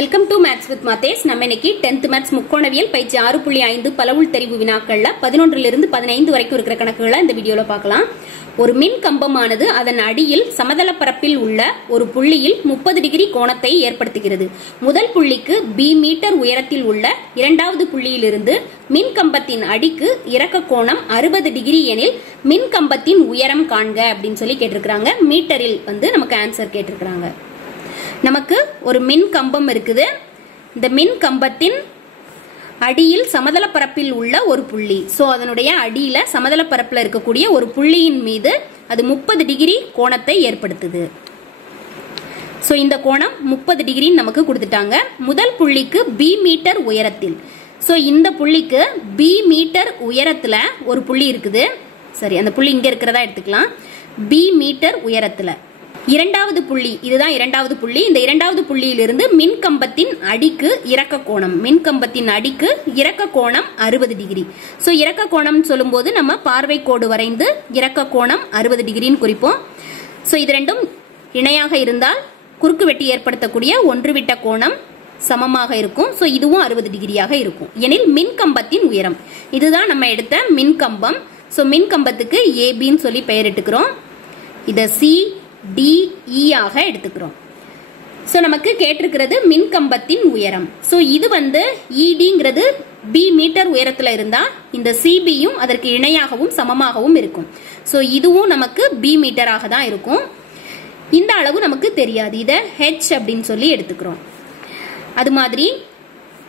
Welcome to maths with Mathesh. நம்ம இன்னைக்கு 10th maths முக்கோணவியல் பயிற்சி 6.5 பலவுள் தெரிவு வினாக்கள்ல 11 இருந்து 15 வரைக்கும் இருக்கிற கணக்குகளை இந்த வீடியோல பார்க்கலாம். ஒரு மின் கம்பமானது அதன் அடியில் சமதள பரப்பில் உள்ள ஒரு புள்ளியில் 30 டிகிரி கோணத்தை ஏற்படுத்துகிறது. முதல் புள்ளிக்கு B மீட்டர் உயரத்தில் உள்ள இரண்டாவது புள்ளியிலிருந்து மின் கம்பத்தின் அடிக்கு இறக்க கோணம் 60 டிகிரி எனில் மின் கம்பத்தின் உயரம் காண்க அப்படின்னு சொல்லி கேட்டிருக்கிறாங்க. மீட்டரில் நமக்கு ஆன்சர் கேட்டிருக்கிறாங்க. நமக்கு ஒரு மின் கம்பம் இருக்குது. இந்த மின் கம்பத்தின் அடியில் சமதள பரப்பில் உள்ள ஒரு புள்ளி. சோ அதனுடைய அடியில சமதள பரப்புல இருக்கக்கூடிய ஒரு புள்ளியின் மீது அது 30 டிகிரி கோணத்தை ஏற்படுத்துது. சோ இந்த கோணம் 30 டிகிரி நமக்கு கொடுத்துட்டாங்க. முதல் புள்ளிக்கு B மீட்டர் உயரத்தில். சோ இந்த புள்ளிக்கு B மீட்டர் உயரத்துல ஒரு புள்ளி இருக்குது. சரி, அந்த புள்ளி இங்க இருக்கிறதா எடுத்துக்கலாம். B மீட்டர் உயரத்துல இரண்டாவது புள்ளி, இதுதான் இரண்டாவது புள்ளி. இந்த இரண்டாவது புள்ளியிலிருந்து மின் கம்பத்தின் அடிக்கு இறக்க கோணம், மின் கம்பத்தின் அடிக்கு இறக்க கோணம் 60 டிகிரி. சோ இறக்க கோணம் சொல்லும்போது நம்ம பார்வை கோடு வரைந்து இறக்க கோணம் 60 டிகிரின்னு குறிப்போம். சோ இது ரெண்டும் இணையாக இருந்தால் குறுக்கு வெட்டி ஏற்படுத்தக்கூடிய ஒன்று விட்ட கோணம் சமமாக இருக்கும். சோ இதுவும் 60 டிகிரியாக இருக்கும். எனில் மின் கம்பத்தின் உயரம், இதுதான் நம்ம எடுத்த மின் கம்பம். சோ மின் கம்பத்துக்கு ஏபின்னு சொல்லி பெயரிட்டுக்கிறோம். இத CDE ஆக எடுத்துக்கிறோம். சோ நமக்கு கேட்டிருக்கிறது மின் கம்பத்தின் உயரம். சோ இது EDங்கிறது B மீட்டர் உயரத்துல இருந்தா இந்த CBயும் அதற்கு இணையாகவும் சமமாகவும் இருக்கும். சோ இதுவும் நமக்கு B மீட்டராக தான் இருக்கும். இந்த அளவு நமக்கு தெரியாது, இத H அப்படின்னு சொல்லி எடுத்துக்கிறோம். அது மாதிரி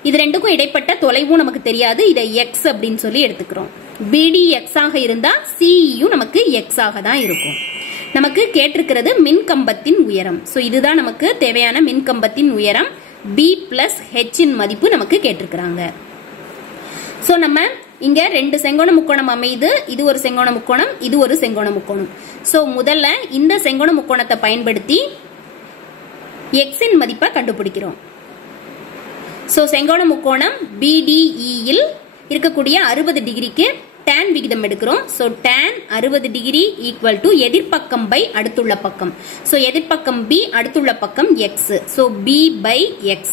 இது ரெண்டுக்கும் இடைப்பட்ட தொலைவும் நமக்கு தெரியாது, இதை X அப்படின்னு சொல்லி எடுத்துக்கிறோம். BD X ஆக இருந்தா CEயும் நமக்கு X ஆக தான் இருக்கும். நமக்கு கேட்டிருக்கிறது மின் கம்பத்தின் உயரம். சோ இதுதான் நமக்கு தேவையான மின் கம்பத்தின் உயரம். B பிளஸ் H இன் மதிப்பு நமக்கு கேட்டிருக்கிறாங்க. சோ நம்ம இங்க ரெண்டு செங்கோண முக்கோணம் அமைது. இது ஒரு செங்கோண முக்கோணம், இது ஒரு செங்கோண முக்கோணம். சோ முதல்ல இந்த செங்கோண முக்கோணத்தை பயன்படுத்தி X இன் மதிப்பை கண்டுபிடிக்கிறோம். சோ செங்கோண முக்கோணம் BDE இல் இருக்கக்கூடிய 60 டிகிரிக்கு tan விகிதம் எடுக்கிறோம். So tan 60 degree equal to எதிர்பக்கம் பை அடுத்துள்ள பக்கம். சோ எதிர்பக்கம் B, அடுத்துள்ள பக்கம் X. So B by X.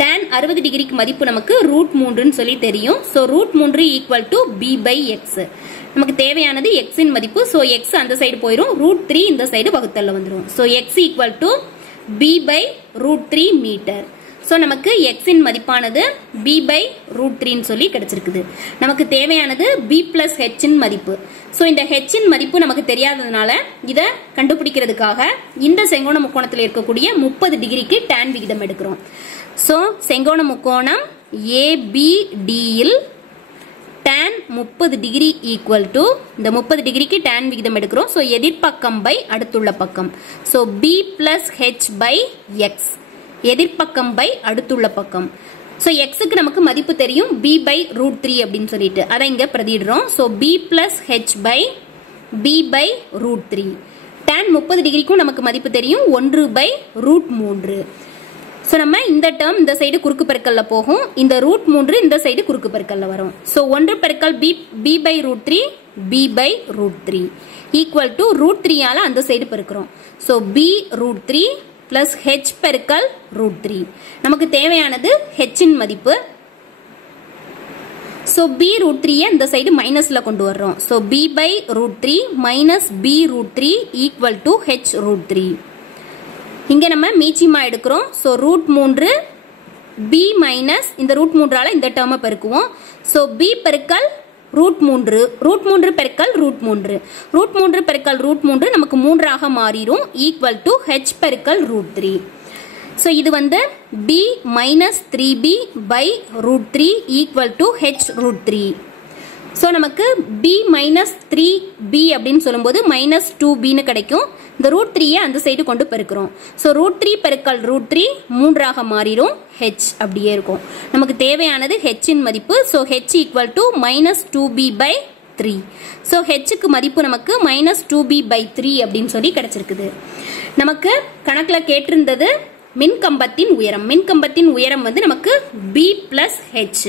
tan 60 டிகிரிக்கு மதிப்பு நமக்கு √3 சொல்லி தெரியும். So √3 equal to B by X. நமக்கு தேவையானது X இன் மதிப்பு. சோ X அந்த சைடு போயிரும், √3 இந்த சைடு வகுத்தல்ல வந்துரும். So X equal to B by √3 metre. So நமக்கு X இன் மதிப்பானது B பை √3 சொல்லி கிடைச்சிருக்குது. நமக்கு தேவையானது B பிளஸ் H இன் மதிப்பு. சோ இந்த H இன் மதிப்பு நமக்கு தெரியாததுனால இத கண்டுபிடிக்கிறதுக்காக இந்த செங்கோண முக்கோணத்தில் இருக்கக்கூடிய 30 டிகிரிக்கு tan விகிதம் எடுக்கிறோம். சோ செங்கோண முக்கோணம் ABD இல் tan 30 டிகிரி ஈக்குவல் டு இந்த 30 டிகிரிக்கு tan விகிதம் எடுக்கிறோம். சோ எதிர்பக்கம் பை அடுத்துள்ள பக்கம். So B plus H by X, எதிர்பக்கம் பை அடுத்துள்ள பக்கம். சோ Xக்கு நமக்கு மதிப்பு தெரியும் B பை √3 அப்படின்னு சொல்லிட்டு அதை இங்க பிரதியிடுறோம். So B plus H by B by √3. tan 30 டிகிரிக்கும் நமக்கு மதிப்பு தெரியும் 1 பை √3. சோ நம்ம இந்த டேர்ம் இந்த சைடு குறுக்கு பெருக்கல்ல போகும், இந்த √3 இந்த சைடு குறுக்கு பெருக்கல்ல வரும். சோ 1 பெருக்கல் B by √3 B by √3 equal to √3 ஆல அந்த சைடு பெருக்கிறோம். சோ B √3 பிளஸ் H பெருக்கல் √3. நமக்கு தேவையானது H இன் மதிப்பு. சோ B √3 இந்த சைடு மைனஸ்ல கொண்டு வர்றோம். So B by √3 minus B √3 equal to H √3. இங்க நம்ம மீச்சிமா எடுக்கிறோம். சோ √3 B மைனஸ் இந்த √3 ஆல இந்த டேர்மை பெருக்குவோம். சோ B பெருக்கல் √3, √3 பெருக்கல் √3, √3 பெருக்கல் √3 நமக்கு 3 ஆக மாறிடும் ஈக்குவல் டு H பெருக்கல் √3. சோ இது B minus 3B by √3 equal to H √3. So நமக்கு B மைனஸ் 3B அப்படின்னு சொல்லும்போது மைனஸ் 2Bன்னு கிடைக்கும். இந்த √3 அந்த சைடு கொண்டு பெருக்கிறோம். சோ √3 பெருக்கல் √3 3 ஆக மாறிடும், H அப்படியே இருக்கும். நமக்கு தேவையானது H இன் மதிப்பு. So H equal to minus 2B by 3. So Hக்கு மதிப்பு நமக்கு மைனஸ் 2B பை 3 அப்படின்னு சொல்லி கிடைச்சிருக்குது. நமக்கு கணக்குல கேட்டிருந்தது மின் கம்பத்தின் உயரம். மின் கம்பத்தின் உயரம் நமக்கு B பிளஸ் H.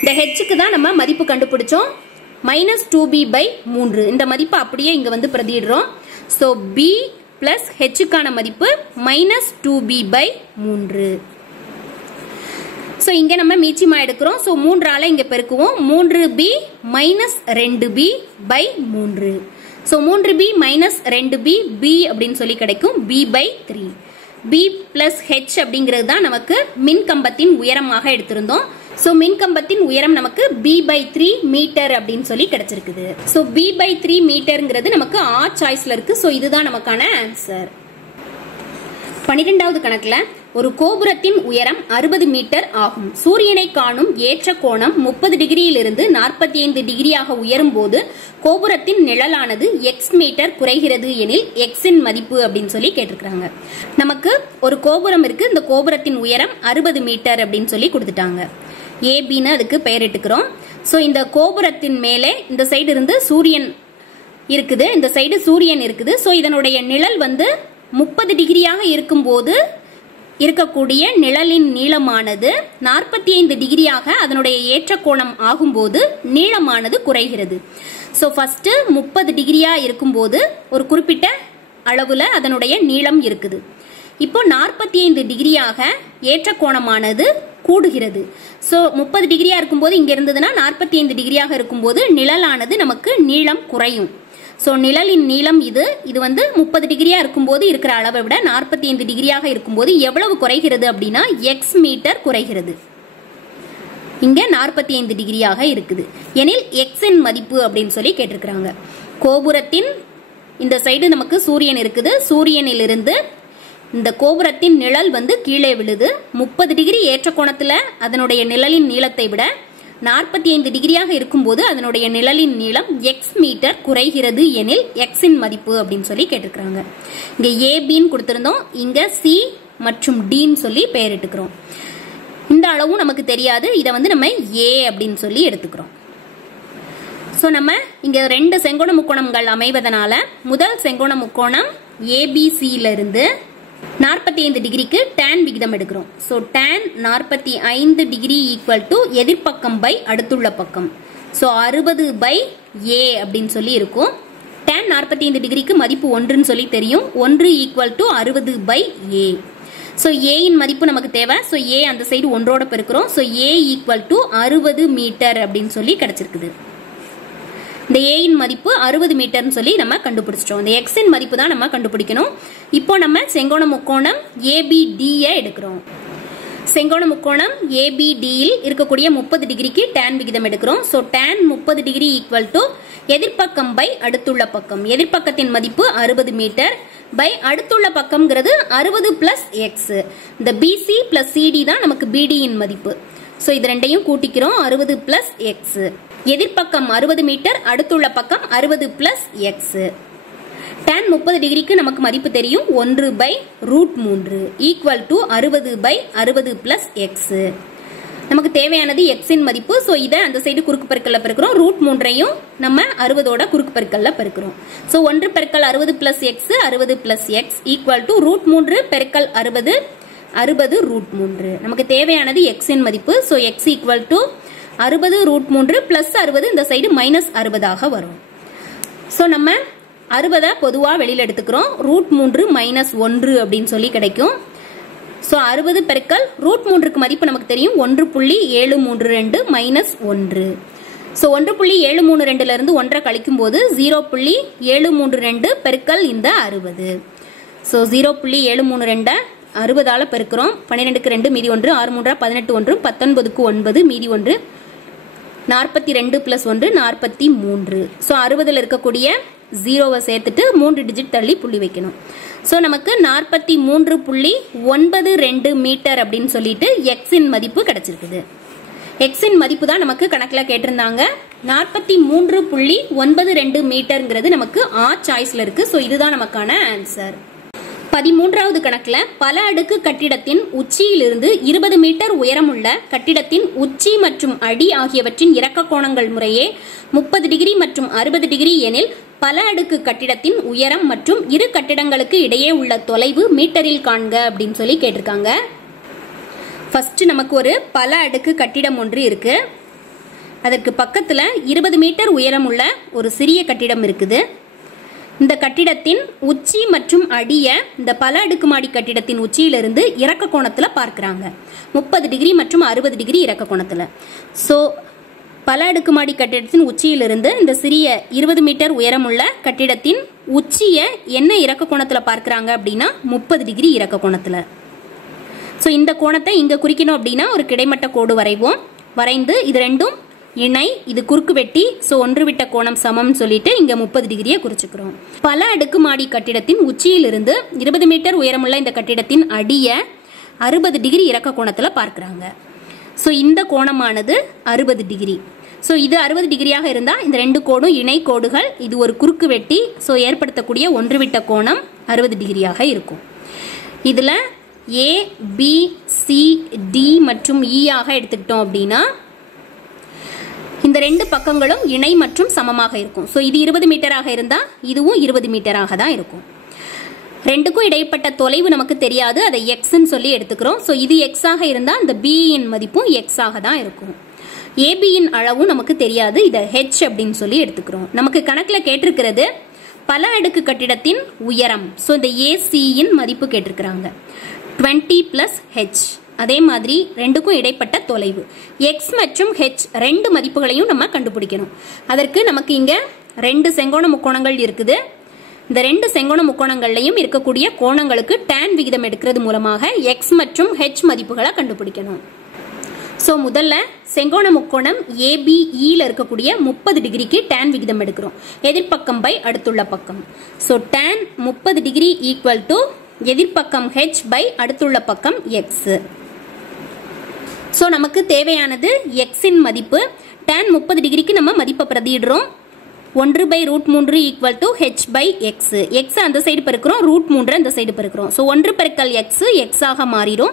இந்த Hக்கு தான் நம்ம மதிப்பு கண்டுபிடிச்சோம், மைனஸ் 2B பை 3. இந்த மதிப்பு அப்படியே இங்க பிரதியிடுறோம். சோ B பிளஸ் Hக்கான மதிப்பு மைனஸ் 2B பை 3. ஸோ இங்கே நம்ம மீச்சிமா எடுக்கிறோம். ஸோ 3ஆல் இங்கே பெருக்குவோம். 3b minus 2b by 3. So 3b minus 2b b அப்படின்னு சொல்லி கிடைக்கும். b by 3. b plus h அப்படிங்கிறது தான் நமக்கு மின்கம்பத்தின் உயரமாக எடுத்திருந்தோம். ஸோ மின்கம்பத்தின் உயரம் நமக்கு b பை 3 மீட்டர் அப்படின்னு சொல்லி கிடைச்சிருக்குது. ஸோ b பை 3 மீட்டருங்கிறது நமக்கு ஆ சாய்ஸ்ல இருக்கு. ஸோ இதுதான் நமக்கான ஆன்சர். 12வது கணக்குல ஒரு கோபுரத்தின் உயரம் 60 மீட்டர் ஆகும். சூரியனை காணும் ஏற்ற கோணம் 30 டிகிரியிலிருந்து 45 டிகிரியாக உயரும் போது கோபுரத்தின் நிழலானது x மீட்டர் குறைகிறது எனில் x இன் மதிப்பு அப்படின்னு சொல்லி கேட்டிருக்காங்க. நமக்கு ஒரு கோபுரம் இருக்கு. இந்த கோபுரத்தின் உயரம் 60 மீட்டர் அப்படின்னு சொல்லி கொடுத்துட்டாங்க. ஏபின்னு அதுக்கு பெயரிட்டுக்கிறோம். ஸோ இந்த கோபுரத்தின் மேலே இந்த சைடு இருந்து சூரியன் இருக்குது, இந்த சைடு சூரியன் இருக்குது. ஸோ இதனுடைய நிழல் வந்து 30 டிகிரியாக இருக்கும்போது இருக்கக்கூடிய நிழலின் நீளமானது 45 டிகிரியாக அதனுடைய ஏற்ற கோணம் ஆகும்போது நீளமானது குறைகிறது. ஸோ ஃபர்ஸ்ட் 30 டிகிரியா இருக்கும்போது ஒரு குறிப்பிட்ட அளவுல அதனுடைய நீளம் இருக்குது. இப்போ 45 டிகிரியாக ஏற்ற கோணமானது கூடுகிறது. ஸோ 30 டிகிரியா இருக்கும்போது இங்க இருந்ததுன்னா 45 டிகிரியாக இருக்கும்போது நிழலானது நமக்கு நீளம் குறையும். ஸோ நிழலின் நீளம் இது வந்து 30 டிகிரியா இருக்கும்போது இருக்கிற அளவை விட 45 டிகிரியாக இருக்கும்போது எவ்வளவு குறைகிறது அப்படின்னா x மீட்டர் குறைகிறது. இங்க 45 டிகிரியாக இருக்குது எனில் x இன் மதிப்பு அப்படின்னு சொல்லி கேட்டிருக்கிறாங்க. கோபுரத்தின் இந்த சைடு நமக்கு சூரியன் இருக்குது. சூரியனிலிருந்து இந்த கோபுரத்தின் நிழல் வந்து கீழே விழுது. 30 டிகிரி ஏற்ற கோணத்துல அதனுடைய நிழலின் நீளத்தை விட 45 டிகிரியாக இருக்கும்போது அதனுடைய நிழலின் நீளம் x மீட்டர் குறைகிறது எனில் x இன் மதிப்பு அப்படின்னு சொல்லி கேட்டிருக்கிறாங்க. இங்க ஏபின்னு கொடுத்திருந்தோம், இங்க சி மற்றும் டின்னு சொல்லி பெயரிட்டுக்கிறோம். இந்த அளவும் நமக்கு தெரியாது, இதை வந்து நம்ம ஏ அப்படின்னு சொல்லி எடுத்துக்கிறோம். ஸோ நம்ம இங்க 2 செங்கோண முக்கோணங்கள் அமைவதனால முதல் செங்கோண முக்கோணம் ஏபிசியிலிருந்து 45 டிகிரிக்கு tan விகிதம் எடுக்கிறோம். So tan 45 degree equal to எதிர்பக்கம் பை அடுத்துள்ள பக்கம். ஸோ 60 பை ஏ அப்படின்னு சொல்லி இருக்கும். tan 45 டிகிரிக்கு மதிப்பு 1ன்னு சொல்லி தெரியும். 1 equal to 60 by A. So ஏயின் மதிப்பு நமக்கு தேவை. ஸோ ஏ அந்த சைடு 1ஓட பெருக்கிறோம். So A equal to 60 metre அப்படின்னு சொல்லி கிடைச்சிருக்குது. இந்த ஏயின் மதிப்பு 60 மீட்டர்னு சொல்லி நம்ம கண்டுபிடிச்சிட்டோம். இந்த x இன் மதிப்பு தான் நம்ம கண்டுபிடிக்கணும். இப்போ நம்ம செங்கோண முக்கோணம் ஏபிடியை எடுக்கிறோம். செங்கோண முக்கோணம் ஏபிடியில் இருக்கக்கூடிய 30 டிகிரிக்கு tan விகிதம் எடுக்கிறோம். So tan 30 degree equal to எதிர்பக்கம் பை அடுத்துள்ள பக்கம். எதிர்பக்கத்தின் மதிப்பு 60 மீட்டர் பை அடுத்துள்ள பக்கம்ங்கிறது 60 பிளஸ் எக்ஸ். இந்த பிசி பிளஸ் சிடி தான் நமக்கு பிடியின் மதிப்பு. ஸோ இது ரெண்டையும் கூட்டிக்கிறோம். 60 பிளஸ் எக்ஸ். எதிர்பக்கம் 60 மீட்டர், அடுத்துள்ள பக்கம் 60 பிளஸ் எக்ஸ். tan 30 டிகிரிக்கு நமக்கு மதிப்பு தெரியும். 1 by √3 equal to 60 by 60 plus x. நமக்கு தேவையானது x இன் மதிப்பு. ஸோ இதை அந்த சைடு குறுக்கு பெருக்கல்ல பெருக்கிறோம். √3ஐயும் நம்ம 60ஓட குறுக்கு பெருக்கல்ல பெருக்கிறோம். ஸோ 1 பெருக்கல் 60 plus X 60 plus X equal to √3 பெருக்கல் 60 60 √3. நமக்கு தேவையானது x இன் மதிப்பு. So x equal to 60 √3 plus 60 இந்த சைடு மைனஸ் 60ஆக வரும். ஸோ நம்ம 60 பொதுவாக வெளியில் எடுத்துக்கிறோம். √3 மைனஸ் 1 அப்படின்னு சொல்லி கிடைக்கும். ஸோ 60 பெருக்கல் √3க்கு மதிப்பு நமக்கு தெரியும் 1.732 மைனஸ் 1. ஸோ 1.732 இருந்து 1 கழிக்கும் போது 0.732 பெருக்கல் இந்த 60. ஸோ 0.732 60ஆல பெருக்கிறோம். 12க்கு 2 மீதி 1, 6 3 18 1, 19க்கு 9 மீதி 1, 42 பிளஸ் 1 43. ஸோ 60ல் இருக்கக்கூடிய 0வை சேர்த்துட்டு 3 டிஜிட் தள்ளி புள்ளி வைக்கணும். ஸோ நமக்கு 43.92 மீட்டர் அப்படின்னு சொல்லிட்டு எக்ஸின் மதிப்பு கிடைச்சிருக்குது. எக்ஸின் மதிப்பு தான் நமக்கு கணக்கில் கேட்டிருந்தாங்க. 43.92 மீட்டர்ங்கிறது நமக்கு ஆ சாய்ஸ்ல இருக்கு. ஸோ இதுதான் நமக்கான ஆன்சர். 13வது கணக்குல பல அடுக்கு கட்டிடத்தின் உச்சியிலிருந்து 20 மீட்டர் உயரமுள்ள கட்டிடத்தின் உச்சி மற்றும் அடி ஆகியவற்றின் இறக்க கோணங்கள் முறையே 30 டிகிரி மற்றும் 60 டிகிரி எனில் பல அடுக்கு கட்டிடத்தின் உயரம் மற்றும் இரு கட்டிடங்களுக்கு இடையே உள்ள தொலைவு மீட்டரில் காண்க அப்படின்னு சொல்லி கேட்டிருக்காங்க. ஃபர்ஸ்ட் நமக்கு ஒரு பல அடுக்கு கட்டிடம் ஒன்று இருக்கு. அதற்கு பக்கத்துல 20 மீட்டர் உயரமுள்ள ஒரு சிறிய கட்டிடம் இருக்குது. இந்த கட்டிடத்தின் உச்சி மற்றும் அடிய இந்த பல அடுக்குமாடி கட்டிடத்தின் உச்சியிலிருந்து இறக்க கோணத்துல பார்க்கிறாங்க. 30 டிகிரி மற்றும் 60 டிகிரி இறக்க கோணத்துல. ஸோ பல அடுக்குமாடி கட்டிடத்தின் உச்சியிலிருந்து இந்த சிறிய 20 மீட்டர் உயரமுள்ள கட்டிடத்தின் உச்சியை என்ன இறக்க கோணத்துல பார்க்கிறாங்க அப்படின்னா 30 டிகிரி இறக்க கோணத்துல. ஸோ இந்த கோணத்தை இங்க குறிக்கணும் அப்படின்னா ஒரு கிடைமட்ட கோடு வரைவோம். வரைந்து இது ரெண்டும் இணை, இது குறுக்கு வெட்டி, ஸோ ஒன்று விட்ட கோணம் சமம்னு சொல்லிட்டு இங்க 30 டிகிரியை குறிச்சுக்கிறோம். பல அடுக்குமாடி கட்டிடத்தின் உச்சியிலிருந்து 20 மீட்டர் உயரமுள்ள இந்த கட்டிடத்தின் அடிய 60 டிகிரி இறக்க கோணத்துல பார்க்கிறாங்க. ஸோ இந்த கோணமானது 60 டிகிரி. ஸோ இது 60 டிகிரியாக இருந்தால் இந்த ரெண்டு கோடும் இணை கோடுகள், இது ஒரு குறுக்கு வெட்டி, ஸோ ஏற்படுத்தக்கூடிய ஒன்று விட்ட கோணம் 60 டிகிரியாக இருக்கும். இதில் ஏ, பி, சி, டி மற்றும் இ ஆக எடுத்துக்கிட்டோம் அப்படின்னா இந்த ரெண்டு பக்கங்களும் இணை மற்றும் சமமாக இருக்கும். ஸோ இது 20 மீட்டராக இருந்தால் இதுவும் 20 மீட்டராக தான் இருக்கும். ரெண்டுக்கும் இடைப்பட்ட தொலைவு நமக்கு தெரியாது, அதை எக்ஸ்ன்னு சொல்லி எடுத்துக்கிறோம். ஸோ இது எக்ஸ் ஆக இருந்தால் இந்த பியின் மதிப்பும் எக்ஸ் ஆக தான் இருக்கும். ஏபியின் அளவும் நமக்கு தெரியாது, இதை ஹெச் அப்படின்னு சொல்லி எடுத்துக்கிறோம். நமக்கு கணக்கில் கேட்டிருக்கிறது பல அடுக்கு கட்டிடத்தின் உயரம். ஸோ இந்த ஏசியின் மதிப்பு கேட்டிருக்கிறாங்க 20 பிளஸ் ஹெச். அதே மாதிரி ரெண்டுக்கும் இடைப்பட்ட தொலைவு எக்ஸ் மற்றும் ஹெச் ரெண்டு மதிப்புகளையும் நம்ம கண்டுபிடிக்கணும். அதற்கு நமக்கு இங்க ரெண்டு செங்கோண முக்கோணங்கள் இருக்குது. இந்த ரெண்டு செங்கோண முக்கோணங்கள்லையும் இருக்கக்கூடிய கோணங்களுக்கு டான் விகிதம் எடுக்கிறது மூலமாக எக்ஸ் மற்றும் ஹெச் மதிப்புகளை கண்டுபிடிக்கணும். ஸோ முதல்ல செங்கோண முக்கோணம் ஏபிஇல இருக்கக்கூடிய 30 டிகிரிக்கு டான் விகிதம் எடுக்கிறோம். எதிர்ப்பக்கம் பை அடுத்துள்ள பக்கம். So tan 30 degree equal to எதிர்ப்பக்கம் ஹெச் பை அடுத்துள்ள பக்கம் எக்ஸ். ஸோ நமக்கு தேவையானது எக்ஸின் மதிப்பு. டான் 30 டிகிரிக்கு நம்ம மதிப்பை பிரதியிடுறோம். 1/√3 equal to h by x. X அந்த சைடு பெருக்கிறோம், √3 அந்த சைடு பெருக்கிறோம். ஸோ 1 பெருக்கல் எக்ஸ் எக்ஸ் ஆக மாறிடும்.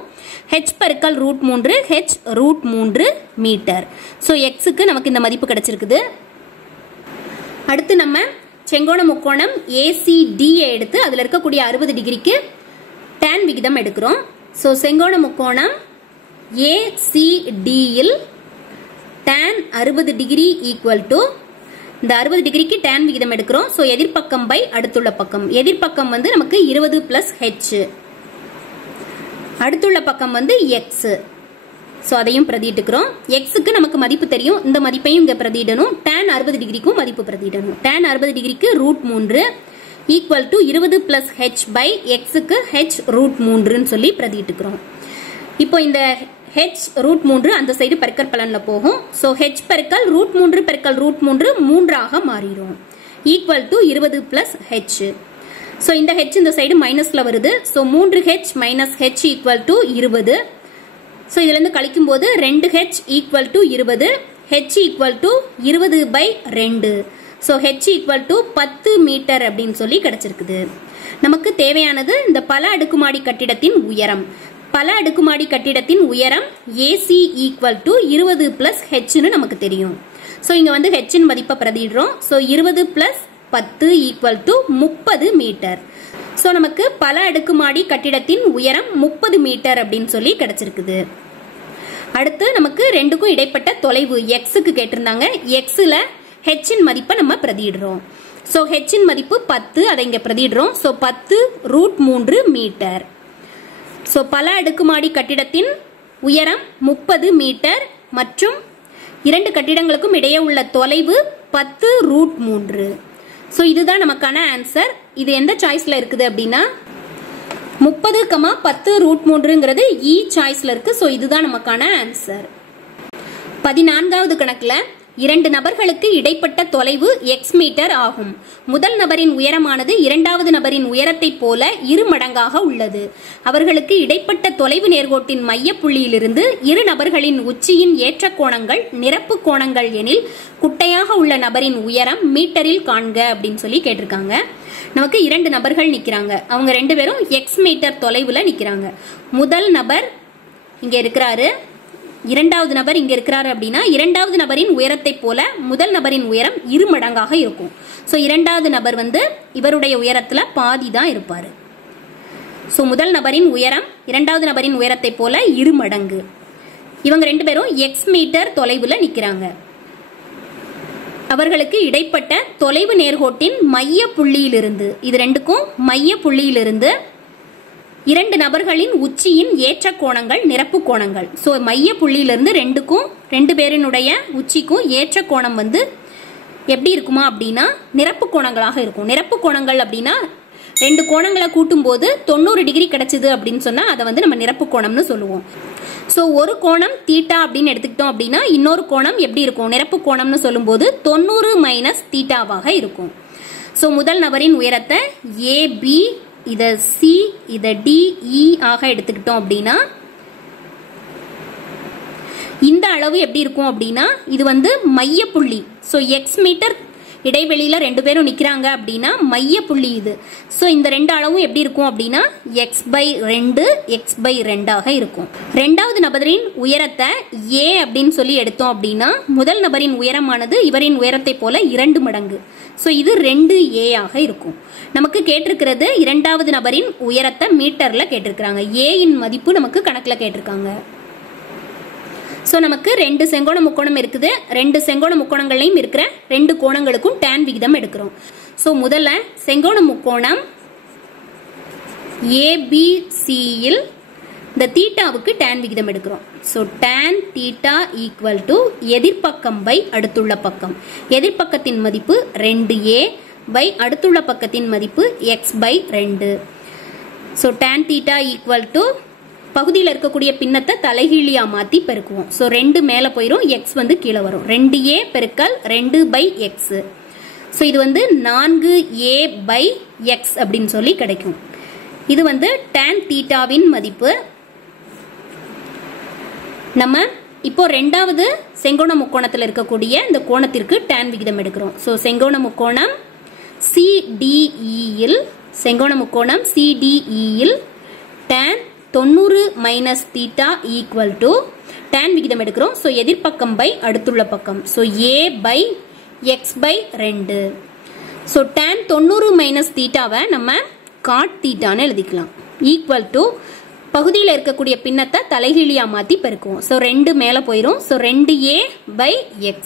ஹெச் பெருக்கல் √3 ஹெச் √3 மீட்டர். ஸோ எக்ஸுக்கு நமக்கு இந்த மதிப்பு கிடைச்சிருக்குது. அடுத்து நம்ம செங்கோண முக்கோணம் ஏசிடியை எடுத்து அதில் இருக்கக்கூடிய 60 டிகிரிக்கு டான் விகிதம் எடுக்கிறோம். ஸோ செங்கோண முக்கோணம் ஏசிடியில் டான் 60 டிகிரி ஈக்குவல் டு இந்த 60 டிகிரிக்கு டான் விகிதம் எடுக்கிறோம். ஸோ எதிர்ப்பக்கம் பை அடுத்துள்ள பக்கம். எதிர்ப்பக்கம் வந்து நமக்கு 20 பிளஸ் ஹெச், அடுத்துள்ள பக்கம் வந்து எக்ஸ். ஸோ அதையும் பிரதிட்டுக்கிறோம். எக்ஸுக்கு நமக்கு மதிப்பு தெரியும், இந்த மதிப்பையும் இங்கே பிரதிடணும். டான் 60 டிகிரிக்கும் மதிப்பு பிரதிடணும். டான் 60 டிகிரிக்கு √3 equal to 20 plus h by எக்ஸுக்கு ஹெச் √3ன்னு சொல்லி பிரதிட்டுக்கிறோம். இப்போ இந்த ஹெச் √3 அந்த சைடு பெருக்கல் பலன்ல போகும். ஸோ ஹெச் பெருக்கல் √3 பெருக்கல் √3 3ஆக மாறிடும். Equal to 20 plus h. So இந்த ஹெச் இந்த சைடு மைனஸ்ல வருது. So 3h minus h equal to 20. So இதுல இருந்து கழிக்கும் போது 2h equal to 20, h equal to 20/2. So h equal to 10 metre அப்படின்னு சொல்லி கிடைச்சிருக்குது. நமக்கு தேவையானது இந்த பல அடுக்குமாடி கட்டிடத்தின் உயரம். பல அடுக்குமாடி கட்டிடத்தின் உயரம் ஏசி ஈக்குவல் டு 20 பிளஸ் ஹெச்னு நமக்கு தெரியும். ஸோ இங்க வந்து ஹெச்சின் மதிப்பை பிரதிடுறோம். So 20 plus 10 equal to 30 metre. So நமக்கு பல அடுக்குமாடி கட்டிடத்தின் உயரம் 30 மீட்டர் அப்படின்னு சொல்லி கிடைச்சிருக்குது. அடுத்து நமக்கு ரெண்டுக்கும் இடைப்பட்ட தொலைவு எக்ஸுக்கு கேட்டிருந்தாங்க. எக்ஸில் ஹெச்சின் மதிப்பை நம்ம பிரதிடுறோம். ஸோ ஹெச்சின் மதிப்பு 10, அதை இங்கே பிரதிடுறோம். So 10√3 metre. ஸோ பல அடுக்குமாடி கட்டிடத்தின் உயரம் 30 மீட்டர் மற்றும் இரண்டு கட்டிடங்களுக்கும் இடையே உள்ள தொலைவு 10√3. ஸோ இதுதான் நமக்கான ஆன்சர். இது எந்த சாய்ஸ்ல இருக்குது அப்படின்னா 30,10√3ங்கிறது இ சாய்ஸ்ல இருக்கு. ஸோ இதுதான் நமக்கான ஆன்சர். 14வது கணக்குல இரண்டு நபர்களுக்கு இடைப்பட்ட தொலைவு எக்ஸ் மீட்டர் ஆகும். முதல் நபரின் உயரமானது இரண்டாவது நபரின் உயரத்தை போல 2 மடங்காக உள்ளது. அவர்களுக்கு இடைப்பட்ட தொலைவு நேர்கோட்டின் மைய புள்ளியிலிருந்து இரு நபர்களின் உச்சியின் ஏற்ற கோணங்கள் நிரப்பு கோணங்கள் எனில் குட்டையாக உள்ள நபரின் உயரம் மீட்டரில் காண்க அப்படின்னு சொல்லி கேட்டிருக்காங்க. நமக்கு 2 நபர்கள் நிக்கிறாங்க. அவங்க 2 பேரும் எக்ஸ் மீட்டர் தொலைவுல நிக்கிறாங்க. முதல் நபர் இங்க இருக்கிறாரு, இரண்டாவது நபர் இங்க இருக்கிறாரு அப்படின்னா இரண்டாவது நபரின் உயரத்தை போல முதல் நபரின் உயரம் 2 மடங்காக இருக்கும். ஸோ இரண்டாவது நபர் வந்து இவருடைய உயரத்துல பாதி தான் இருப்பாரு. ஸோ முதல் நபரின் உயரம் இரண்டாவது நபரின் உயரத்தை போல 2 மடங்கு. இவங்க 2 பேரும் எக்ஸ் மீட்டர் தொலைவுல நிக்கிறாங்க. அவர்களுக்கு இடைப்பட்ட தொலைவு நேர்கோட்டின் மைய புள்ளியிலிருந்து, இது ரெண்டுக்கும் மைய புள்ளியிலிருந்து இரண்டு நபர்களின் உச்சியின் ஏற்ற கோணங்கள் நிரப்பு கோணங்கள். ஸோ மைய புள்ளியிலிருந்து ரெண்டு பேரினுடைய உச்சிக்கும் ஏற்ற கோணம் வந்து எப்படி இருக்குமா அப்படின்னா நிரப்பு கோணங்களாக இருக்கும். நிரப்பு கோணங்கள் அப்படின்னா ரெண்டு கோணங்களை கூட்டும் போது 90 டிகிரி கிடைச்சது அப்படின்னு சொன்னா அதை வந்து நம்ம நிரப்பு கோணம்னு சொல்லுவோம். ஸோ ஒரு கோணம் தீட்டா அப்படின்னு எடுத்துக்கிட்டோம் அப்படின்னா இன்னொரு கோணம் எப்படி இருக்கும், நிரப்பு கோணம்னு சொல்லும்போது 90 மைனஸ் தீட்டாவாக இருக்கும். ஸோ முதல் நபரின் உயரத்தை ஏபி, இதை சி, இதை டிஇ ஆக எடுத்துக்கிட்டோம் அப்படின்னா இந்த அளவு எப்படி இருக்கும் அப்படின்னா இது வந்து மைய புள்ளி. ஸோ எக்ஸ் மீட்டர் இடைவெளியில ரெண்டு பேரும் நிக்கிறாங்க அப்படின்னா மைய புள்ளி இது. ஸோ இந்த ரெண்டு அளவும் எப்படி இருக்கும் அப்படின்னா x/2 x/2 இருக்கும். ரெண்டாவது நபரின் உயரத்தை ஏ அப்படின்னு சொல்லி எடுத்தோம் அப்படின்னா முதல் நபரின் உயரமானது இவரின் உயரத்தை போல 2 மடங்கு. ஸோ இது 2a ஆக இருக்கும். நமக்கு கேட்டிருக்கிறது இரண்டாவது நபரின் உயரத்தை மீட்டர்ல கேட்டிருக்கிறாங்க. ஏயின் மதிப்பு நமக்கு கணக்குல கேட்டிருக்காங்க. ஸோ நமக்கு ரெண்டு செங்கோண முக்கோணம் இருக்குது. ரெண்டு செங்கோண முக்கோணங்களையும் இருக்கிற ரெண்டு கோணங்களுக்கும் tan விகிதம் எடுக்கிறோம். ஸோ முதல்ல செங்கோண முக்கோணம் ஏபிசியில் இந்த தீட்டாவுக்கு tan விகிதம் எடுக்கிறோம். So tan theta equal to எதிர்பக்கம் பை அடுத்துள்ள பக்கம். எதிர்பக்கத்தின் மதிப்பு 2a பை அடுத்துள்ள பக்கத்தின் மதிப்பு x/2. So tan theta equal to பகுதியில் இருக்கக்கூடிய பின்னத்தை தலைகீழியா மாத்தி பெருக்குவோம். ஸோ 2 மேல போயிடும், எக்ஸ் வந்து கீழே வரும். 2a பெருக்கல் 2/x. ஸோ இது வந்து 4a/x அப்படின்னு சொல்லி கிடைக்கும். இது வந்து tan தீட்டாவின் மதிப்பு. நம்ம இப்போ ரெண்டாவது செங்கோண முக்கோணத்தில் இருக்கக்கூடிய இந்த கோணத்திற்கு tan விகிதம் எடுக்கிறோம். ஸோ செங்கோண முக்கோணம் CDE-யில் tan 90 minus theta equal to tan விகிதம் எடுக்கிறோம். ஸோ எதிர்பக்கம் பை அடுத்துள்ள பக்கம். So a/x/2. So tan 90 minus தீட்டாவை நம்ம காட் தீட்டான்னு எழுதிக்கலாம். ஈக்குவல் டு பகுதியில் இருக்கக்கூடிய பின்னத்தை தலைகீழியா மாத்தி பெருக்குவோம். ஸோ 2 மேல போயிடும். So 2a/x.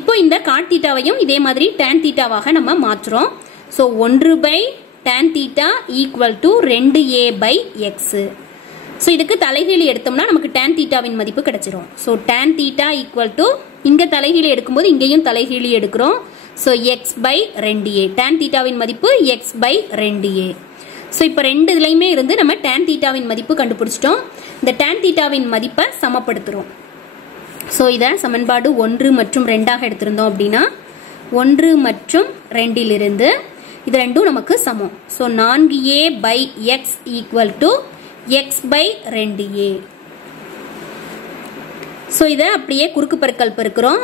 இப்போ இந்த காட் தீட்டாவையும் இதே மாதிரி tan தீட்டாவாக நம்ம மாற்றுறோம். So 1/tan theta equal to 2a/x. So இதுக்கு தலைகீழி எடுத்தோம்னா நமக்கு tan தீட்டாவின் மதிப்பு கிடைச்சிரும். So tan theta equal to இங்க தலைகீழி எடுக்கும்போது இங்கேயும் தலைகீழி எடுக்கிறோம். So x/2a. tan தீட்டாவின் மதிப்பு x/2a. ஸோ இப்போ ரெண்டு இதுலையுமே இருந்து நம்ம tan தீட்டாவின் மதிப்பு கண்டுபிடிச்சிட்டோம். இந்த tan தீட்டாவின் மதிப்பை சமப்படுத்துறோம். ஸோ இதை சமன்பாடு 1 மற்றும் 2ஆக எடுத்திருந்தோம் அப்படின்னா 1 மற்றும் 2லிருந்து இது ரெண்டும் நமக்கு சமம். So 4a/x equal to x/2a. So இதை அப்படியே குறுக்கு பெருக்கல் பெருக்கிறோம்.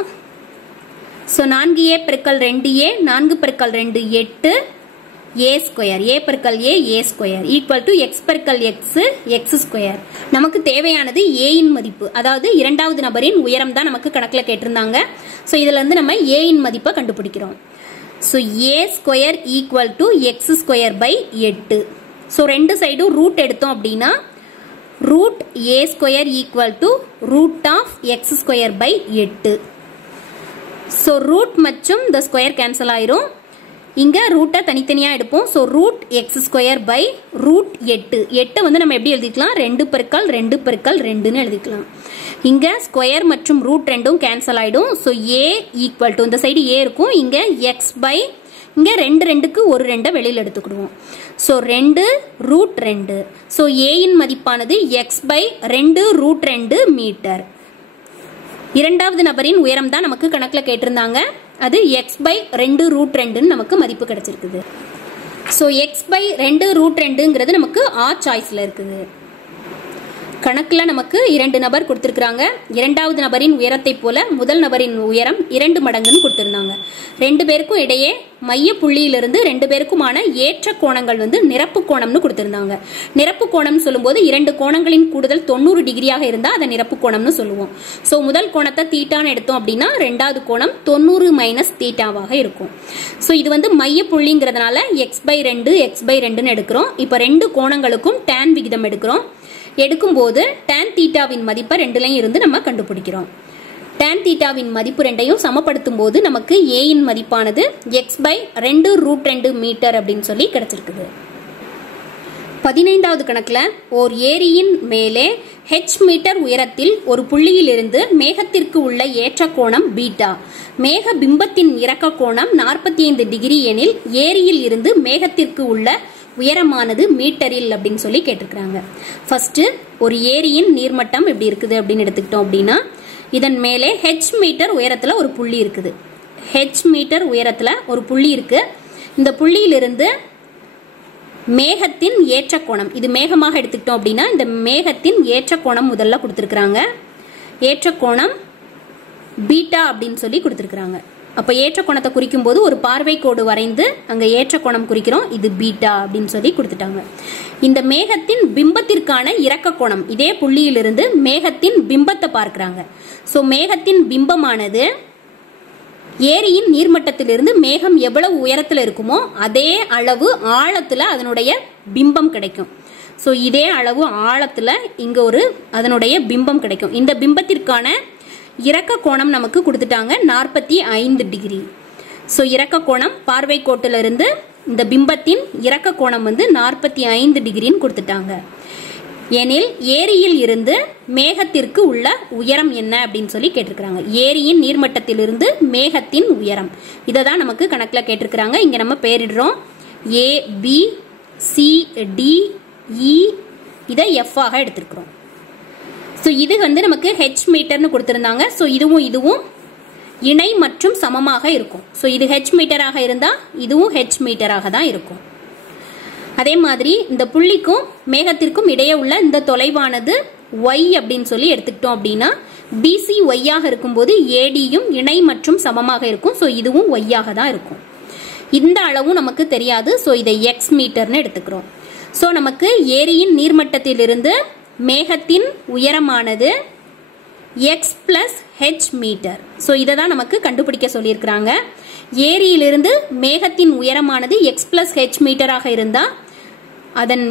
ஸோ 4a பெருக்கல் 2a 4 பெருக்கல் 2 8 a ஸ்கொயர் a பெருக்கல் a square equal to x பெருக்கல் x ஸ்கொயர். நமக்கு தேவையானது a இன் மதிப்பு, அதாவது இரண்டாவது நபரின் உயரம் தான் நமக்கு கணக்குல கேட்டிருந்தாங்க. ஸோ இதுல இருந்து நம்ம a இன் மதிப்பை கண்டுபிடிக்கிறோம். So a square equal to x square. So ரெண்டு சைடும் ரூட் எடுத்தோம் அப்படின்னா root a square equal to root of x square. So root மற்றும் இந்த ஸ்கொயர் கேன்சல் ஆயிரும். இங்க ரூட்டை தனித்தனியா எடுப்போம். So root x ஸ்கொயர்/8. 8 வந்து நம்ம எப்படி எழுதிக்கலாம், 2 பெருக்கல் 2 பெருக்கல் 2ன்னு எழுதிக்கலாம். இங்க ஸ்கொயர் மற்றும் ரூட் ரெண்டும் கேன்சல் ஆயிடும். ஸோ a ஈக்குவல் டு இந்த சைடு a இருக்கும், இங்க x/, இங்க 2க்கு ஒரு 2 வெளியில் எடுத்துக்கிடுவோம். ஸோ 2√2. ஸோ a இன் மதிப்பானது x/2√2 மீட்டர். இரண்டாவது நபரின் உயரம் தான் நமக்கு கணக்குல கேட்டிருந்தாங்க. அது x/2√2 நமக்கு மதிப்பு கிடைச்சிருக்குது. ஸோ x/2√2ங்கிறது நமக்கு ஆ சாய்ஸ்ல இருக்குது. கணக்குல நமக்கு 2 நபர் கொடுத்திருக்காங்க. இரண்டாவது நபரின் உயரத்தை போல முதல் நபரின் உயரம் 2 மடங்குன்னு கொடுத்திருந்தாங்க. ரெண்டு பேருக்கும் இடையே மைய புள்ளியிலிருந்து ரெண்டு பேருக்குமான ஏற்ற கோணங்கள் வந்து நிரப்பு கோணம்னு கொடுத்திருந்தாங்க. நிரப்பு கோணம் சொல்லும்போது இரண்டு கோணங்களின் கூடுதல் 90 டிகிரியாக இருந்தா அதை நிரப்பு கோணம்னு சொல்லுவோம். ஸோ முதல் கோணத்தை தீட்டான்னு எடுத்தோம் அப்படின்னா ரெண்டாவது கோணம் 90 மைனஸ் தீட்டாவாக இருக்கும். ஸோ இது வந்து மைய புள்ளிங்கிறதுனால x/2 எடுக்கிறோம். இப்போ ரெண்டு கோணங்களுக்கும் tan விகிதம் எடுக்கிறோம். எடுக்கும்போது tan தீட்டாவின் மதிப்பை ரெண்டுலையும் இருந்து நம்ம கண்டுபிடிக்கிறோம். tan தீட்டாவின் மதிப்பு ரெண்டையும் சமப்படுத்தும் போது நமக்கு a இன் மதிப்பானது x/2√2 மீட்டர் அப்படின்னு சொல்லி கிடைச்சிருக்குது. 15வது கணக்குல ஓர் ஏரியின் மேலே h மீட்டர் உயரத்தில் ஒரு புள்ளியில் இருந்து மேகத்திற்கு உள்ள ஏற்ற கோணம் பீட்டா, மேக பிம்பத்தின் இறக்க கோணம் 45 டிகிரி எனில் ஏரியில் இருந்து மேகத்திற்கு உள்ள உயரமானது மீட்டரில் அப்படின்னு சொல்லி கேட்டிருக்கிறாங்க. ஃபர்ஸ்ட் ஒரு ஏரியின் நீர்மட்டம் எப்படி இருக்குது அப்படின்னு எடுத்துக்கிட்டோம் அப்படின்னா, இதன் மேலே h மீட்டர் உயரத்துல ஒரு புள்ளி இருக்குது. h மீட்டர் உயரத்துல ஒரு புள்ளி இருக்கு. இந்த புள்ளியிலிருந்து மேகத்தின் ஏற்ற கோணம், இது மேகமாக எடுத்துக்கிட்டோம் அப்படின்னா இந்த மேகத்தின் ஏற்ற கோணம் முதல்ல கொடுத்திருக்கிறாங்க. ஏற்ற கோணம் பீட்டா அப்படின்னு சொல்லி கொடுத்திருக்கிறாங்க. அப்ப ஏற்ற கோணத்தை குறிக்கும் போது ஒரு பார்வை கோடு வரைந்து அங்க ஏற்ற கோணம் குறிக்கிறோம். இது பீட்டா அப்படின்னு சொல்லி கொடுத்துட்டாங்க. இந்த மேகத்தின் பிம்பத்திற்கான இறக்க கோணம், இதே புள்ளியிலிருந்து மேகத்தின் பிம்பத்தை பார்க்கிறாங்க. சோ மேகத்தின் பிம்பமானது ஏரியின் நீர்மட்டத்திலிருந்து மேகம் எவ்வளவு உயரத்துல இருக்குமோ அதே அளவு ஆழத்துல அதனுடைய பிம்பம் கிடைக்கும். சோ இதே அளவு ஆழத்துல இங்க ஒரு அதனுடைய பிம்பம் கிடைக்கும். இந்த பிம்பத்திற்கான இறக்க கோணம் நமக்கு கொடுத்துட்டாங்க 45 டிகிரி. சோ இறக்க கோணம் பார்வை கோட்டிலிருந்து இந்த பிம்பத்தின் இறக்க கோணம் வந்து 45 டிகிரின்னு கொடுத்துட்டாங்க. எனில் ஏரியில் இருந்து மேகத்திற்கு உள்ள உயரம் என்ன அப்படின்னு சொல்லி கேட்டிருக்கிறாங்க. ஏரியின் நீர்மட்டத்திலிருந்து மேகத்தின் உயரம், இதை தான் நமக்கு கணக்குல கேட்டிருக்கிறாங்க. இங்க நம்ம பேரிடுறோம் A B C D E, இதை F ஆக எடுத்திருக்கிறோம். ஸோ இது வந்து நமக்கு h மீட்டர்னு கொடுத்திருந்தாங்க. ஸோ இதுவும் இணை மற்றும் சமமாக இருக்கும். ஸோ இது h மீட்டராக இருந்தா இதுவும் h மீட்டராக தான் இருக்கும். அதே மாதிரி இந்த புள்ளிக்கும் மேகத்திற்கும் இடையே உள்ள இந்த தொலைவானது y அப்படின்னு சொல்லி எடுத்துக்கிட்டோம் அப்படின்னா BC y ஆக இருக்கும்போது ADயும் இணை மற்றும் சமமாக இருக்கும். ஸோ இதுவும் y ஆக தான் இருக்கும். இந்த அளவும் நமக்கு தெரியாது. ஸோ இதை x மீட்டர்னு எடுத்துக்கிறோம். ஸோ நமக்கு ஏரியின் நீர்மட்டத்திலிருந்து மேகத்தின் உயரமானது x plus h மீட்டர். ஸோ இதை தான் நமக்கு கண்டுபிடிக்க சொல்லியிருக்கிறாங்க. ஏரியிலிருந்து மேகத்தின் உயரமானது x plus h மீட்டராக இருந்தா அதன்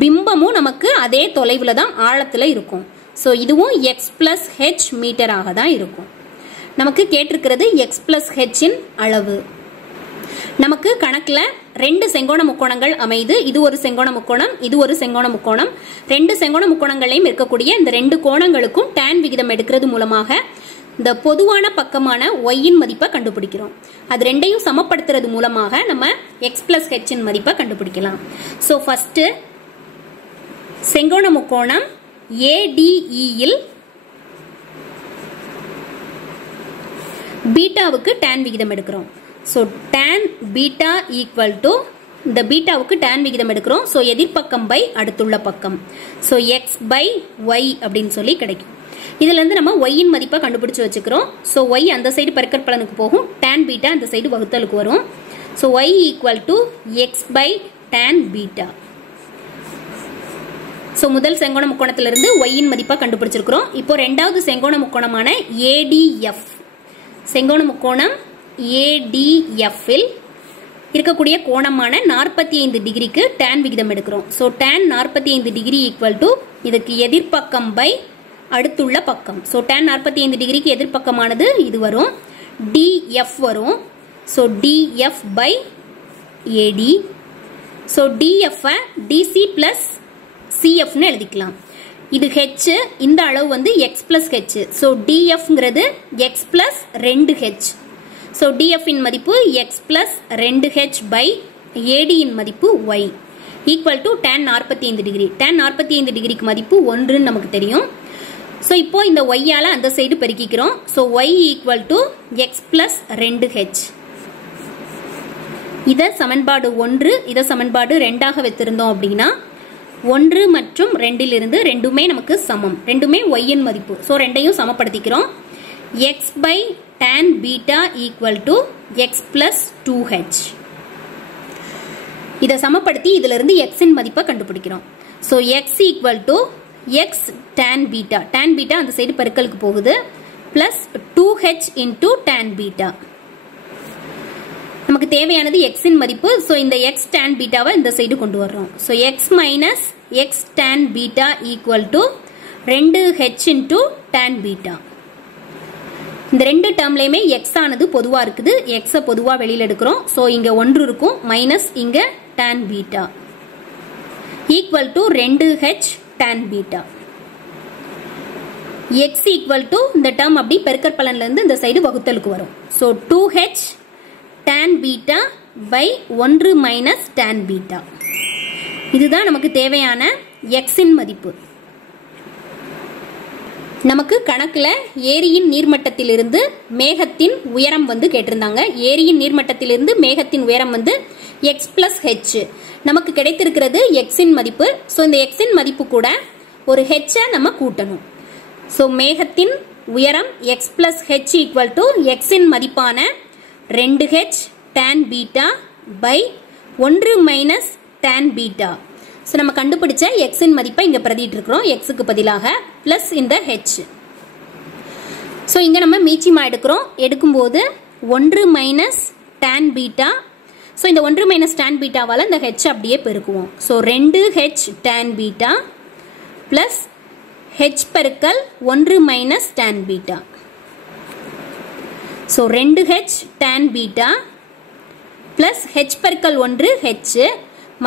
பிம்பமும் நமக்கு அதே தொலைவுல தான் ஆழத்துல இருக்கும். ஸோ இதுவும் x plus h மீட்டராக தான் இருக்கும். நமக்கு கேட்டிருக்கிறது x plus h இன் அளவு. நமக்கு கணக்குல ரெண்டு செங்கோண முக்கோணங்கள் அமைது. இது ஒரு செங்கோண முக்கோணம், இது ஒரு செங்கோண முக்கோணம். ரெண்டு செங்கோண முக்கோணங்களையும் இருக்கக்கூடிய இந்த ரெண்டு கோணங்களுக்கும் tan விகிதம் எடுக்கிறது மூலமாக இந்த பொதுவான பக்கமான y இன் மதிப்பை கண்டுபிடிக்கிறோம். அது ரெண்டையும் சமப்படுத்துறது மூலமாக நம்ம x plus h இன் மதிப்பை கண்டுபிடிக்கலாம். ஸோ ஃபர்ஸ்ட் செங்கோண முக்கோணம் ADE இல் பீட்டாவுக்கு tan விகிதம் எடுக்கிறோம். So tan beta equal to இந்த பீட்டாவுக்கு tan விகிதம் எடுக்கிறோம். ஸோ எதிர்பக்கம் பை அடுத்துள்ள பக்கம். ஸோ x பை y அப்படின்னு சொல்லி கிடைக்கும். இதுல இருந்து நம்ம y இன் மதிப்பை கண்டுபிடிச்சு வச்சுக்கிறோம். ஸோ y அந்த சைடு பெருக்கற்பலனுக்கு போகும், tan பீட்டா அந்த சைடு வகுத்தலுக்கு வரும். So y equal to x by tan beta. So முதல் செங்கோண முக்கோணத்திலிருந்து y இன் மதிப்பை கண்டுபிடிச்சிருக்கிறோம். இப்போ ரெண்டாவது செங்கோண முக்கோணமான ADF, செங்கோண முக்கோணம் ADF இல் இருக்கக்கூடிய கோணமான 45 டிகிரிக்கு tan விகிதம் எடுக்கிறோம். So tan 45 degree equal to இதுக்கு எதிர்பக்கம் பை அடுத்துள்ள பக்கம். ஸோ tan 45 டிகிரிக்கு எதிர்பக்கமானது இது வரும், DF வரும். So DF by AD. So DF DC plus CFன்னு எழுதிக்கலாம். இது h, இந்த அளவு வந்து x பிளஸ் h. ஸோ DFங்கிறது x plus 2h. So DF இன் மதிப்பு x plus 2h by AD இன் மதிப்பு y equal to tan 45 degree. tan 45 டிகிரிக்கு மதிப்பு 1ன்னு நமக்கு தெரியும். ஸோ இப்போ இந்த y ஆல அந்த சைடு பெருக்கிக்கிறோம். So y equal to x plus 2h. இதை சமன்பாடு 1, இதை சமன்பாடு 2ஆக வைத்திருந்தோம் அப்படின்னா 1 மற்றும் 2 இருந்து ரெண்டுமே நமக்கு சமம், ரெண்டுமே y இன் மதிப்பு. ஸோ ரெண்டையும் சமப்படுத்திக்கிறோம். x by tan beta equal to x plus 2h. இதை சமப்படுத்தி இதுல இருந்து x இன் மதிப்பை கண்டுபிடிக்கிறோம். So x equal to x tan beta, tan beta அந்த சைடு பெருக்கலுக்கு போகுது, plus 2h into tan beta. நமக்கு தேவையானது x இன் மதிப்பு. ஸோ இந்த x tan பீட்டாவை இந்த சைடு கொண்டு வர்றோம். So x minus x tan beta equal to 2h into tan beta. இந்த ரெண்டு டேர்ம்லயுமே x ஆனது பொதுவா இருக்குது. x பொதுவா வெளியில எடுக்கிறோம். சோ இங்க 1 இருக்கும் மைனஸ் இங்க tan beta equal to 2h tan beta. x equal to இந்த டேர்ம் அப்படி பெருக்கற்பலன்ல இருந்து இந்த சைடு வகுத்தலுக்கு வரும். So 2h tan beta by 1 minus tan beta. இதுதான் நமக்கு தேவையான x இன் மதிப்பு. நமக்கு கணக்குல ஏரியின் நீர்மட்டத்திலிருந்து மேகத்தின் உயரம் வந்து கேட்டிருந்தாங்க. ஏரியின் நீர்மட்டத்திலிருந்து மேகத்தின் உயரம் வந்து x பிளஸ் h. நமக்கு கிடைத்திருக்கிறது x இன் மதிப்பு. ஸோ இந்த x இன் மதிப்பு கூட ஒரு h நம்ம கூட்டணும். ஸோ மேகத்தின் உயரம் x plus h equal to x இன் மதிப்பான 2h tan beta by 1 minus tan beta. So நம்ம கண்டுபிடிச்ச x இன் மதிப்பை இங்க பிரதிட்டு இருக்கிறோம். x க்கு பதிலாக பிளஸ் இந்த h. ஸோ இங்க நம்ம மீச்சிமா எடுக்கும்போது 1 மைனஸ் tan பீட்டா. ஸோ இந்த 1 மைனஸ் tan பீட்டாவால் இந்த h அப்படியே பெருக்குவோம். So 2h tan beta plus h பெருக்கல் 1 minus tan beta. So 2h tan beta plus h பெருக்கல் 1 h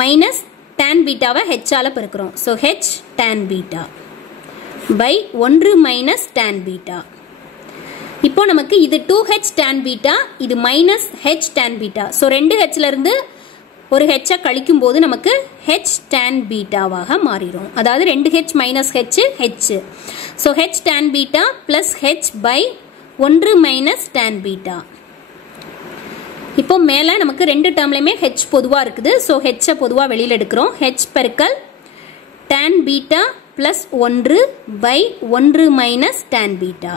மைனஸ் tan பீட்டாவை h ஆல பெருக்கிறோம். So h tan beta by 1 minus tan beta. இப்போ நமக்கு இது 2h tan பீட்டா, இது minus h tan beta. So 2hல இருந்து ஒரு h கழிக்கும் போது நமக்கு h tan பீட்டாவாக மாறிடும். அதாவது 2h minus h h. So h tan beta plus h by 1 minus tan beta. இப்போ மேல நமக்கு ரெண்டு டேர்ம்லயுமே h பொதுவா இருக்குது. ஸோ h பொதுவா வெளியில எடுக்கிறோம். h பெருக்கல் tan beta plus 1 by 1 minus tan beta.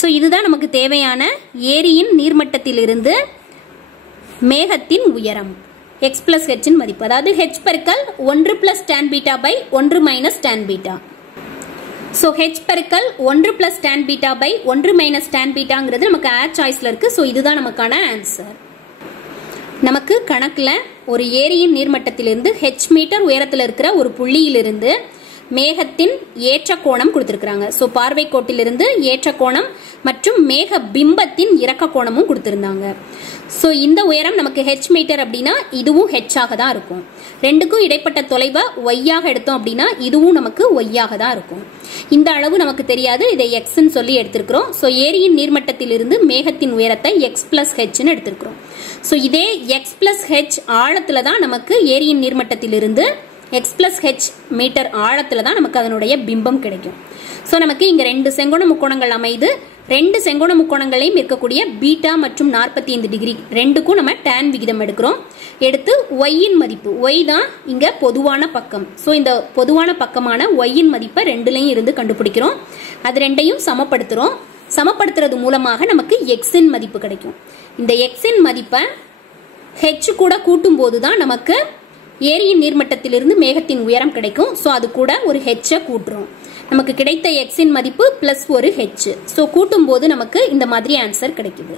So இதுதான் நமக்கு தேவையான ஏரியின் நீர்மட்டத்திலிருந்து மேகத்தின் உயரம் x பிளஸ் h இன் மதிப்பு. அதாவது h பெருக்கல் 1 plus tan beta by 1 minus tan beta. So h பெருக்கல் 1 plus tan beta by 1 minus tan பீட்டாங்கிறது நமக்கு ஆட் சாய்ஸ்ல இருக்கு. ஸோ இதுதான் நமக்கான ஆன்சர். நமக்கு கணக்குல ஒரு ஏரியின் நீர்மட்டத்திலிருந்து h மீட்டர் உயரத்தில் இருக்கிற ஒரு புள்ளியிலிருந்து மேகத்தின் ஏற்ற கோணம் கொடுத்திருக்காங்க. ஸோ பார்வை கோட்டிலிருந்து ஏற்ற கோணம் மற்றும் மேக பிம்பத்தின் இறக்க கோணமும் கொடுத்திருந்தாங்க. ஸோ இந்த உயரம் நமக்கு h மீட்டர் அப்படின்னா இதுவும் h ஆக தான் இருக்கும். ரெண்டுக்கும் இடைப்பட்ட தொலைவை y ஆக எடுத்தோம் அப்படின்னா இதுவும் நமக்கு y ஆக தான் இருக்கும். இந்த அளவு நமக்கு தெரியாது, இதை x ன்னு சொல்லி எடுத்திருக்கிறோம். ஸோ ஏரியின் நீர்மட்டத்திலிருந்து மேகத்தின் உயரத்தை x பிளஸ் h ன்னு எடுத்திருக்கிறோம். ஸோ இதே x பிளஸ் h ஆழத்துல தான் நமக்கு ஏரியின் நீர்மட்டத்திலிருந்து x பிளஸ் h மீட்டர் ஆழத்துல தான் நமக்கு அதனுடைய பிம்பம் கிடைக்கும். ஸோ நமக்கு இங்க ரெண்டு செங்கோண முக்கோணங்கள் அமைது. ரெண்டு செங்கோண முக்கோணங்களையும் இருக்கக்கூடிய பீட்டா மற்றும் 45 டிகிரி ரெண்டுக்கும் நம்ம tan விகிதம் எடுக்கிறோம். எடுத்து y இன் மதிப்பு, y தான் இங்க பொதுவான பக்கம். ஸோ இந்த பொதுவான பக்கமான y இன் மதிப்பை ரெண்டுலையும் இருந்து கண்டுபிடிக்கிறோம். அது ரெண்டையும் சமப்படுத்துறோம். சமப்படுத்துறது மூலமாக நமக்கு x இன் மதிப்பு கிடைக்கும். இந்த x இன் மதிப்பை h கூட கூட்டும் போதுதான் நமக்கு ஏரியின் நீர்மட்டத்திலிருந்து மேகத்தின் உயரம் கிடைக்கும். ஸோ அது கூட ஒரு h கூட்டுறோம். நமக்கு கிடைத்த x இன் மதிப்பு பிளஸ் ஒரு h. ஸோ கூட்டும் போது நமக்கு இந்த மாதிரி ஆன்சர் கிடைக்குது.